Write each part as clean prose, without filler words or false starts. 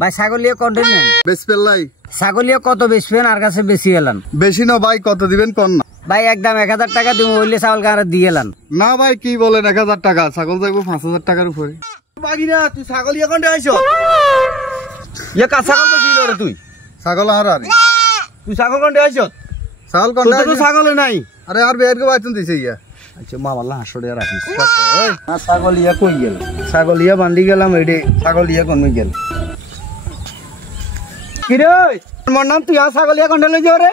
ভাই ছাগলিয়া কন্টিনেন্ট বেচবেন লাই ছাগলিয়া কত বেচবেন আর কাছে বেশি এলান বেশি না ভাই, কত দিবেন কোন না ভাই একদম 1000 টাকা দিব হইলে ছাগল গাঁড়া দিয়ে এলান না ভাই কি বলেন 1000 টাকা ছাগল যাইবো 5000 টাকার উপরে বাগিনা তুই ছাগলিয়া কোনটা আইছো ইয়া কা ছাগল বেশি রে তুই ছাগল আর আর তুই ছাগল কোনটা আইছো ছাগল কোনটা তুই তো ছাগল নাই আরে আর বের কে বাইতুন দিছে ইয়া আচ্ছা মামাল্লাহ হাসড়ে রাখিস ওই না ছাগলিয়া কই গেল ছাগলিয়া বান্ধি গেলাম এডে ছাগলিয়া কোন গেল কি রে মোর নাম তুই ছাগলিয়া কোনটা লই যাও রে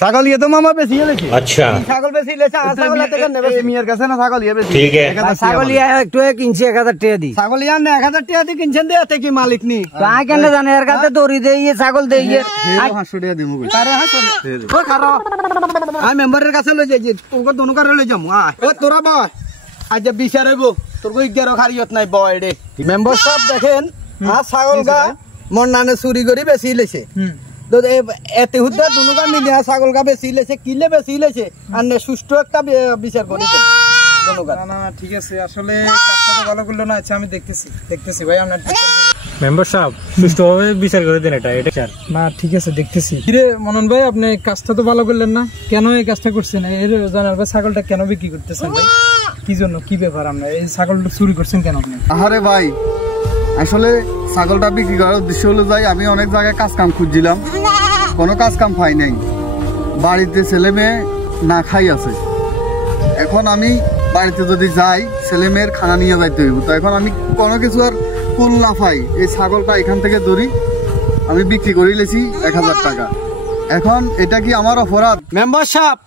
ছাগলিয়া তো মামা বেশি লেছে अच्छा ছাগল বেশি লেছে আর ছাগল থেকে নেবে মিয়ার কাছে না ছাগলিয়া বেশি ठीक है ছাগলিয়া একটু কিনছি 1000 টাকা দি ছাগলিয়া না 1000 টাকা দিয়ে কিনছেন দে এতে কি মালিক নি তা কেন জানে এর কাছে দড়ি দেই ছাগল দেই 500 টাকা দিমু আরে হাসো ও খারাপ আমি মেম্বারের কাছে লই যাই তোকে দোনো করে লই যামু ও তোরা বয় আজ বিচার হইব তোর কই 11 খারিয়ত নাই বয় রে মেম্বার সব দেখেন আর ছাগল গা মন নানে চুরি করি বেশি লেছে তো এতে হুদ্দা দুনুকা মিলিয়া ছাগল গা বেশি লেছে কিলে বেশি লেছে আর সুষ্ঠু একটা বিচার করি না না ঠিক আছে আসলে কাজটা তো ভালো করলো না আচ্ছা আমি দেখতেছি ভাই আপনার মেম্বার সাহেব সুষ্ঠুভাবে বিচার করে দেন এটা স্যার না ঠিক আছে দেখতেছি কিরে মনন ভাই আপনি কাজটা তো ভালো করলেন না কেন এই কাজটা করছেন এর জানার ভাই ছাগলটা কেন বিক্রি করতেছেন ভাই কি জন্য কি ব্যাপার আপনার এই ছাগলটা চুরি করছেন কেন আপনি আরে ভাই আসলে ছাগলটা বিক্রি করার উদ্দেশ্য হলো যাই আমি অনেক জায়গায় কাজ কাম খুঁজছিলাম কোনো কাজ কাম পাই নাই বাড়িতে ছেলে মেয়ে না খাই আছে এখন আমি বাড়িতে যদি যাই ছেলে মেয়ের খানা নিয়ে যাইতে হইব তো এখন আমি কোনো কিছু আর কুল না পাই এই ছাগলটা এখান থেকে ধরি আমি বিক্রি করে লেছি 1000 টাকা এখন এটা কি আমার অপরাধ মেম্বার সাহেব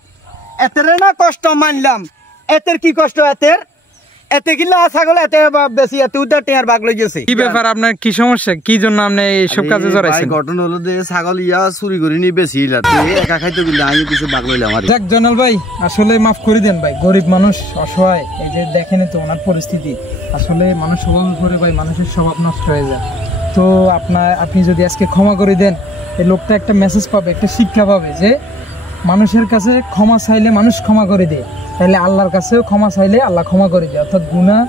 এতের না কষ্ট মানলাম এতের কি কষ্ট এতে কিলা ছাগল এতে বেশি এত উদ্ধার টিয়ার বাগ লই গেছে কি ব্যাপার আপনার কি সমস্যা কি জন্য আপনি এই সব কাজে জড়াইছেন ঘটনা হলো যে ছাগল ইয়া চুরি করে নি বেশি ইলা তুই একা খাইতে গেলে আমি কিছু বাগ লইলাম আর যাক জনাল ভাই আসলে মাফ করে দেন ভাই গরিব মানুষ অসহায় এই যে দেখেন তো ওনার পরিস্থিতি আসলে মানুষ স্বভাবের উপরে ভাই মানুষের স্বভাব নষ্ট হয়ে যায় তো আপনি যদি আজকে ক্ষমা করে দেন এই লোকটা একটা মেসেজ পাবে একটা শিক্ষা পাবে যে মানুষের কাছে ক্ষমা চাইলে মানুষ ক্ষমা করে দেয় তাহলে আল্লাহর কাছেও ক্ষমা চাইলে আল্লাহ ক্ষমা করে দেয় অর্থাৎ গুনাহ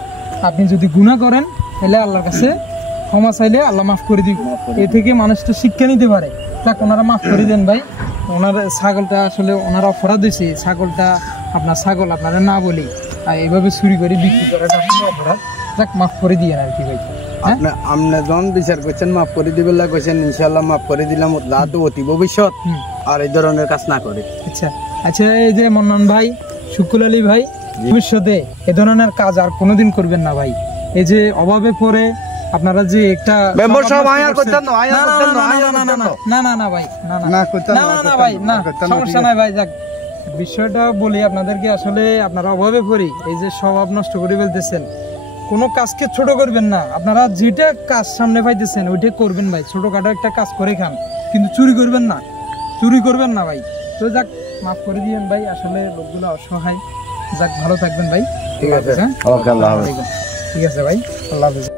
আপনি যদি গুনাহ করেন তাহলে আল্লাহর কাছে ক্ষমা চাইলে আল্লাহ মাফ করে দিবে এ থেকে মানুষটা শিক্ষা নিতে পারে যাক ওনারা মাফ করে দেন ভাই ওনার ছাগলটা আসলে ওনারা অপরাধ হয়েছে ছাগলটা আপনার ছাগল আপনারা না বলি আর এইভাবে চুরি করে বিক্রি করাটা আসলে অপরাধ যাক মাফ করে দিয়ে আর কি ভাই আপনি যখন বিচার করছেন মাফ করে দিবেন কইছেন ইনশাআল্লাহ মাফ করে দিলাম যাতে অতি ভবিষ্যৎ আর এই ধরনের কাজ না করে আচ্ছা আচ্ছা এই যে মন্নন ভাই শুকুল আলী ভাই ভবিষ্যতে এ ধরনের কাজ আর কোনোদিন করবেন না ভাই এই যে অভাবে পড়ে আপনারা যে একটা মেম্বার সাহেব আয়ার করতেন না আয়ার করতেন না না না ভাই না না না করতেন না না ভাই না সমস্যা নাই ভাই যাক বিষয়টা বলি আপনাদেরকে আসলে আপনারা অভাবে পড়ে এই যে স্বভাব নষ্ট করে ফেলতেছেন কোনো কাজকে ছোট করবেন না আপনারা যেটা কাজ সামনে পাইতেছেন ওইটাই করবেন ভাই ছোটখাটো একটা কাজ করে খান কিন্তু চুরি করবেন না ভাই তো যাক মাফ করে দিয়েন ভাই আসলে লোকগুলো অসহায় যাক ভালো থাকবেন ভাই ঠিক আছে ওকে আল্লাহ হাফেজ ঠিক আছে ভাই আল্লাহ হাফেজ